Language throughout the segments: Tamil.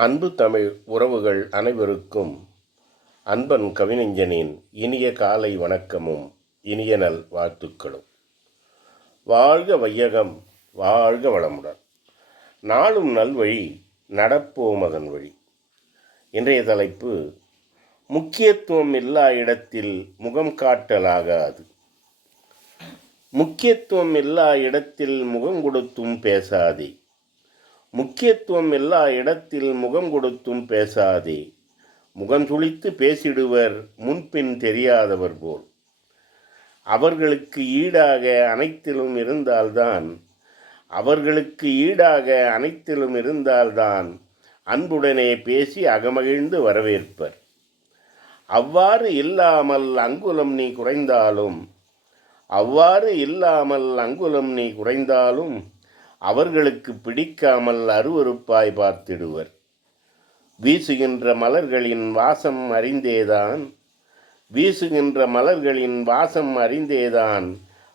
அன்பு தமிழ் உறவுகள் அனைவருக்கும் அன்பன் கவிஞனின் இனிய காலை வணக்கமும் இனிய நல் வாழ்த்துக்களும். வாழ்க வையகம் வாழ்க வளமுடன். நாளும் நல்வழி நடப்போம் அதன் வழி. இன்றைய தலைப்பு முக்கியத்துவம் இல்லா இடத்தில் முகம் காட்டலாகாது. முக்கியத்துவம் இல்லா இடத்தில் முகம் கொடுத்தும் பேசாதே. முக்கியத்துவம் எல்லா இடத்தில் முகம் கொடுத்தும் பேசாதே. முகம் சுளித்து பேசிடுவர் முன்பின் தெரியாதவர் போல். அவர்களுக்கு ஈடாக அனைத்திலும் இருந்தால்தான் அவர்களுக்கு ஈடாக அனைத்திலும் இருந்தால்தான் அன்புடனே பேசி அகமகிழ்ந்து வரவேற்பர். அவ்வாறு இல்லாமல் அங்குலம் நீ குறைந்தாலும் அவ்வாறு இல்லாமல் அங்குலம் நீ குறைந்தாலும் அவர்களுக்கு பிடிக்காமல் அருவருப்பாய் பார்த்திடுவர். வீசுகின்ற மலர்களின் வாசம் அறிந்தேதான் வீசுகின்ற மலர்களின் வாசம் அறிந்தேதான்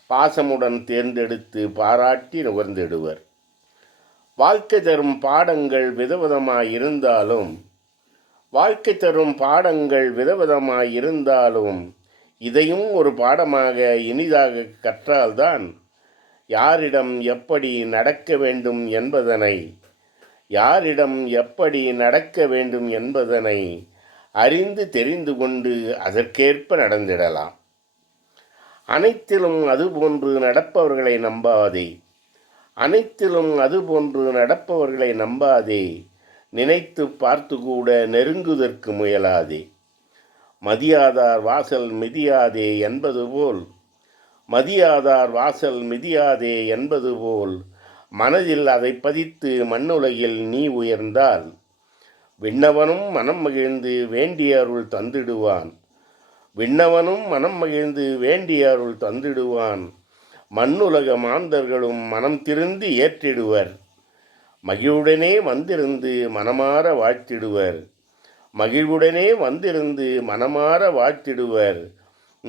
பாசமுடன் தேர்ந்தெடுத்து பாராட்டி நுகர்ந்திடுவர். வாழ்க்கை தரும் பாடங்கள் விதவிதமாய் இருந்தாலும் வாழ்க்கை தரும் பாடங்கள் விதவிதமாய் இருந்தாலும் இதையும் ஒரு பாடமாக இனிதாக கற்றால்தான் யாரிடம் எப்படி நடக்க வேண்டும் என்பதனை யாரிடம் எப்படி நடக்க வேண்டும் என்பதனை அறிந்து தெரிந்து கொண்டு அதற்கேற்ப நடந்திடலாம். அனைத்திலும் அதுபோன்று நடப்பவர்களை நம்பாதே. அனைத்திலும் அதுபோன்று நடப்பவர்களை நம்பாதே. நினைத்து பார்த்து கூட நெருங்குதற்கு முயலாதே. மதியாதார் வாசல் மிதியாதே என்பது போல் மதியாதார் வாசல் மிதியாதே என்பது போல் மனதில் அதை பதித்து மண்ணுலகில் நீ உயர்ந்தால் விண்ணவனும் மனம் மகிழ்ந்து வேண்டிய அருள் தந்திடுவான். விண்ணவனும் மனம் மகிழ்ந்து வேண்டிய அருள் தந்திடுவான். மண்ணுலக மாந்தர்களும் மனம் திருந்து ஏற்றிடுவர். மகிழ்வுடனே வந்திருந்து மனமாற வாழ்த்திடுவர். மகிழ்வுடனே வந்திருந்து மனமாற வாழ்த்திடுவர்.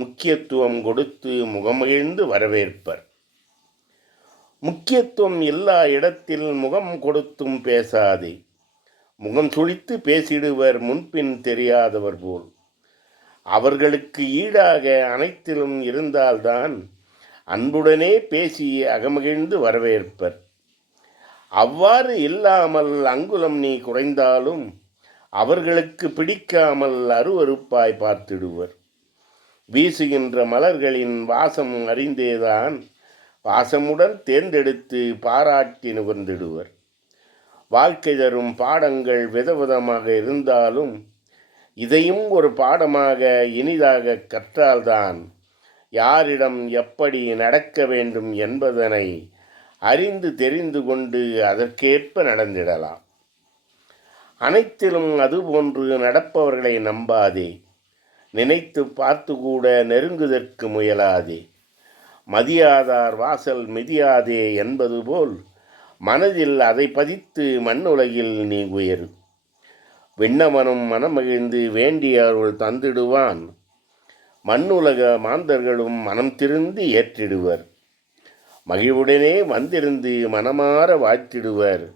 முக்கியத்துவம் கொடுத்து முகமகிழ்ந்து வரவேற்பர். முக்கியத்துவம் எல்லா இடத்தில் முகம் கொடுத்தும் பேசாதே. முகம் சுழித்து பேசிடுவர் முன்பின் தெரியாதவர் போல். அவர்களுக்கு ஈடாக அனைத்திலும் இருந்தால்தான் அன்புடனே பேசி அகமகிழ்ந்து வரவேற்பர். அவ்வாறு இல்லாமல் அங்குலம் நீ குறைந்தாலும் அவர்களுக்கு பிடிக்காமல் அருவருப்பாய் பார்த்திடுவர். வீசுகின்ற மலர்களின் வாசம் அறிந்தேதான் வாசமுடன் தேர்ந்தெடுத்து பாராட்டி நுகர்ந்திடுவர். வாழ்க்கை தரும் பாடங்கள் விதவிதமாக இருந்தாலும் இதையும் ஒரு பாடமாக இனிதாக கற்றால்தான் யாரிடம் எப்படி நடக்க வேண்டும் என்பதனை அறிந்து தெரிந்து கொண்டு அதற்கேற்ப நடந்திடலாம். அனைத்திலும் அதுபோன்று நடப்பவர்களை நம்பாதே. நினைத்து பார்த்து கூட நெருங்குதற்கு முயலாதே. மதியாதார் வாசல் மிதியாதே என்பது போல் மனதில் அதை பதித்து மண்ணுலகில் நீ உயரு விண்ணவனும் மனமகிழ்ந்து வேண்டிய அருள் தந்திடுவான். மண்ணுலக மாந்தர்களும் மனம் திருந்து ஏற்றிடுவர். மகிழ்வுடனே வந்திருந்து மனமாற வாழ்த்திடுவர்.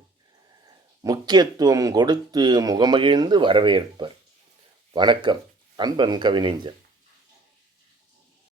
முக்கியத்துவம் கொடுத்து முகமகிழ்ந்து வரவேற்பர். வணக்கம். அன்பன் கவிஞன்